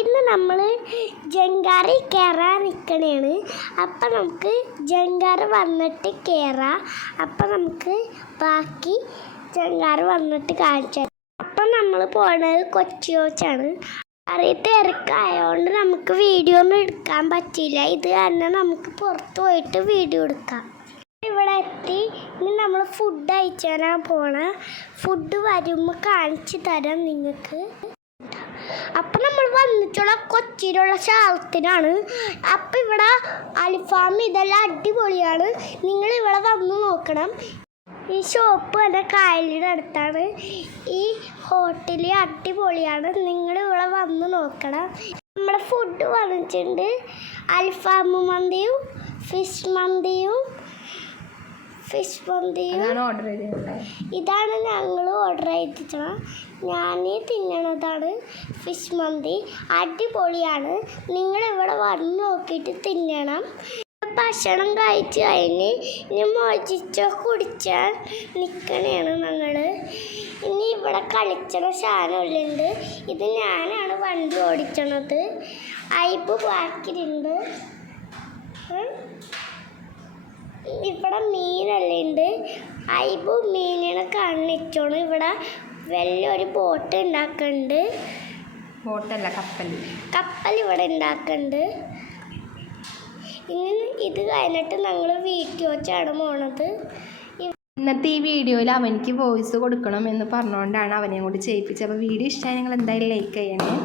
ഇന്ന് നമ്മൾ ജങ്കാറിൽ കയറാൻ നിൽക്കണേണ്. അപ്പം നമുക്ക് ജങ്കാറ് വന്നിട്ട് കയറാം. അപ്പം നമുക്ക് ബാക്കി ജങ്കാറ് വന്നിട്ട് കാണിച്ചു. അപ്പം നമ്മൾ പോണത് കൊച്ചി കോച്ചാണ്. തിരക്കായതുകൊണ്ട് നമുക്ക് വീഡിയോ ഒന്നും എടുക്കാൻ പറ്റില്ല. ഇത് കാരണം നമുക്ക് പുറത്ത് പോയിട്ട് വീഡിയോ എടുക്കാം. ഇവിടെ എത്തി. ഇനി നമ്മൾ ഫുഡ് കഴിച്ചാനാണ് പോണ. ഫുഡ് വരുമ്പോൾ കാണിച്ചു തരാം നിങ്ങൾക്ക്. അപ്പം നമ്മൾ വന്നിട്ടുള്ള കൊച്ചിയിലുള്ള സ്ഥലത്തിനാണ്. അപ്പം ഇവിടെ അൽഫാം ഇതെല്ലാം അടിപൊളിയാണ്. നിങ്ങൾ ഇവിടെ വന്ന് നോക്കണം. ഈ ഷോപ്പ് എൻ്റെ കായലിൻ്റെ അടുത്താണ്. ഈ ഹോട്ടൽ അടിപൊളിയാണ്. നിങ്ങൾ ഇവിടെ വന്ന് നോക്കണം. നമ്മുടെ ഫുഡ് വന്നിട്ടുണ്ട്. അൽഫാം മന്തിയും ഫിഷ് മന്തിയും ഇതാണ് ഞങ്ങൾ ഓർഡർ ചെയ്തിട്ടുള്ള. ഞാൻ തിന്നണതാണ് ഫിഷ് മന്തി. അടിപൊളിയാണ്. നിങ്ങളിവിടെ വന്ന് നോക്കിയിട്ട് തിന്നണം. ഭക്ഷണം കഴിച്ച് കഴിഞ്ഞ് ഇനി മോചിച്ചോ കുടിച്ചാൽ നിൽക്കണേണ് ഞങ്ങൾ. ഇനി ഇവിടെ കളിച്ചണ സാധനമുള്ളുണ്ട്. ഇത് ഞാനാണ് വണ്ടി ഓടിച്ചണത്. ഐബ് ബാക്കിലുണ്ട്. ഇവിടെ മീനെല്ലാം ഉണ്ട്. ഐബ് മീനിനെ കാണിച്ചോണ്. ഇവിടെ വലിയൊരു ബോട്ട് ഉണ്ടാക്കുന്നുണ്ട്. ബോട്ടല്ല, കപ്പൽ ഇവിടെ ഉണ്ടാക്കുന്നുണ്ട്. ഇനി ഇത് കഴിഞ്ഞിട്ട് ഞങ്ങൾ വീട്ടിൽ വെച്ചാണ് പോണത്. ഇന്നത്തെ ഈ വീഡിയോയിൽ അവനിക്ക് വോയിസ് കൊടുക്കണം എന്ന് പറഞ്ഞുകൊണ്ടാണ് അവനെ കൊണ്ട് ചെയ്യിപ്പിച്ചത്. അപ്പോൾ വീഡിയോ ഇഷ്ടമായി നിങ്ങൾ എന്തായാലും ലൈക്ക് ചെയ്യണേ.